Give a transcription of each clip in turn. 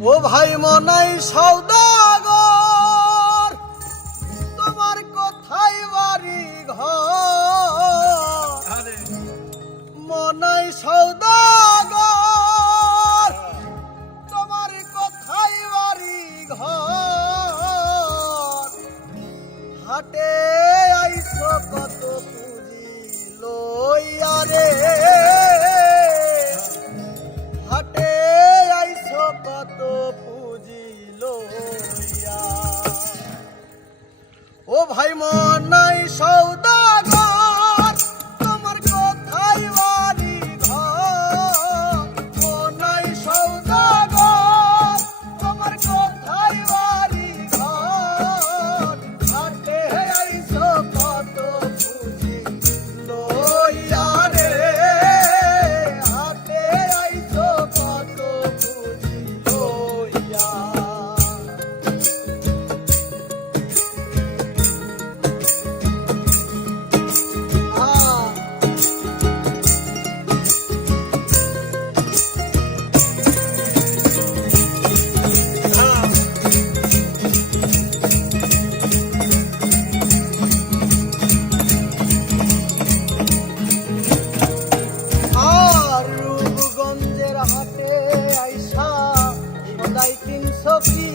ও ভাই মনাই সওদাগর, তোমার কোথায় বাড়ি ঘর? মনাই সওদাগর, তোমার কোথায় বাড়ি ঘর? হাটে আইছো কত পুঁজি লইয়া রে, হাটে আইছো কত পুঁজি লইয়া। ও ভাই মনাই সওদাগর, তোমার কোথায় বাড়ি ঘর? মনাই সওদাগর, তোমার কোথায় বাড়ি ঘর? হাটে আইছো কত পুঁজি লইয়া রে, হাটে আইছো কত পুঁজি লইয়া। রূপগঞ্জের হাটে আইসা সদাই কিনছো কি?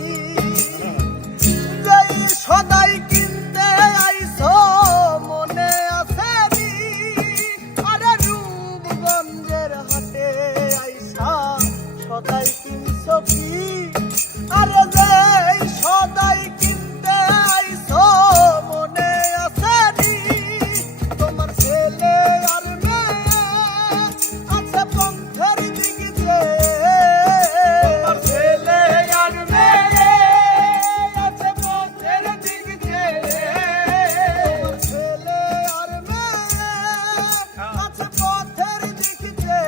যেই সদাই কিনতে আইছো মনে আছে নি? আরে রূপগঞ্জের হাটে আইসা সদাই কিনছো কি? আরে যেই সদাই কিনতে আইছো মনে আছে নি? তোমার ছেলে আর মেয়ে আছে পন্থের দিক যে, তোমার ছেলে আর মেয়ে আছে পন্থের দিক যে, তোমার ছেলে আর মেয়ে আছে পথের দিক যে।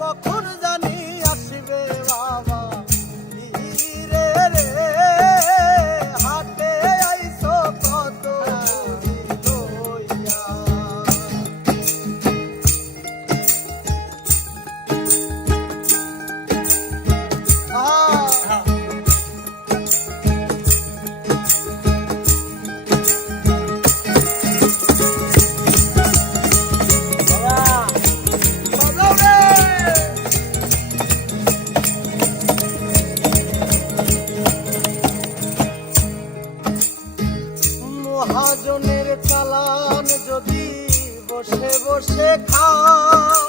কখন জানি আসবে বাবা ধীরে রে, হাটে আইছো কত লইয়া। মহাজনের চালান যদি বসে বসে খাও,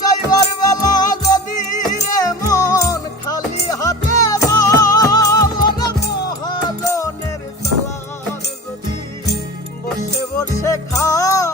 যাইবার বেলা যদি রে মন খালি হাতে দাও। মহাজনের চালান যদি বসে বসে খাও,